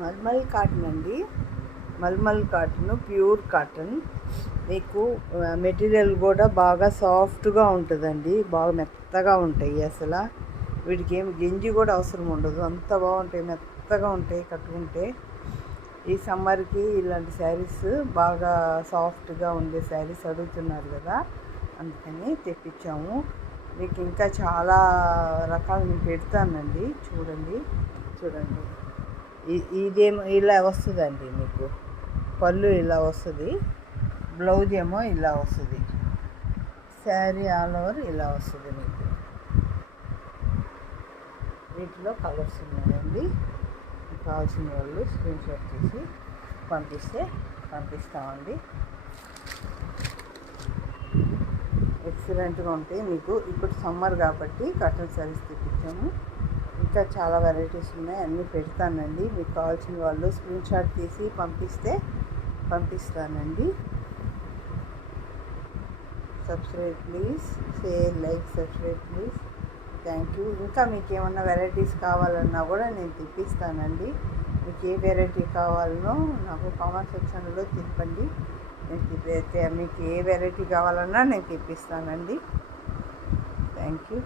Mulmul cotton అండి. Mulmul cotton, pure cotton. మీకు material కూడా బాగా సాఫ్ట్గా ఉంటుందండి, బాగా మెత్తగా ఉంటాయి. అసలు వీటికి ఏమి గెంజి కూడా అవసరం ఉండదు, అంత బాగుంటాయి, మెత్తగా ఉంటాయి కట్టుకుంటే. ఈ సమ్మర్కి ఇలాంటి శారీస్ బాగా సాఫ్ట్గా ఉండే శారీస్ అడుగుతున్నారు కదా, అందుకని తెప్పించాము. మీకు ఇంకా చాలా రకాలు నేను పెడతానండి, చూడండి. ఇదేమో ఇలా వస్తుందండి, మీకు పళ్ళు ఇలా వస్తుంది, బ్లౌజ్ ఏమో ఇలా వస్తుంది, శారీ ఆల్ ఓవర్ ఇలా వస్తుంది. మీకు వీటిలో కలర్స్ ఉన్నాయండి. కావాల్సిన వాళ్ళు స్క్రీన్ షాట్ తీసి పంపిస్తామండి. ఎక్సలెంట్గా ఉంటాయి. మీకు ఇప్పుడు సమ్మర్ కాబట్టి కాటన్ శారీస్ తెప్పించాము. ఇంకా చాలా వెరైటీస్ ఉన్నాయి, అన్నీ పెడతానండి. మీకు కావాల్సిన వాళ్ళు స్క్రీన్ షాట్ తీసి పంపిస్తానండి. Subscribe please, share, like, subscribe please. Thank you. ఇంకా మీకు ఏమన్నా వెరైటీస్ కావాలన్నా కూడా నేను తెప్పిస్తానండి. మీకు ఏ వెరైటీ కావాలనో నాకు కామెంట్ సెక్షన్లో చెప్పండి. మీకు ఏ వెరైటీ కావాలన్నా నేను తెప్పిస్తానండి. Thank you.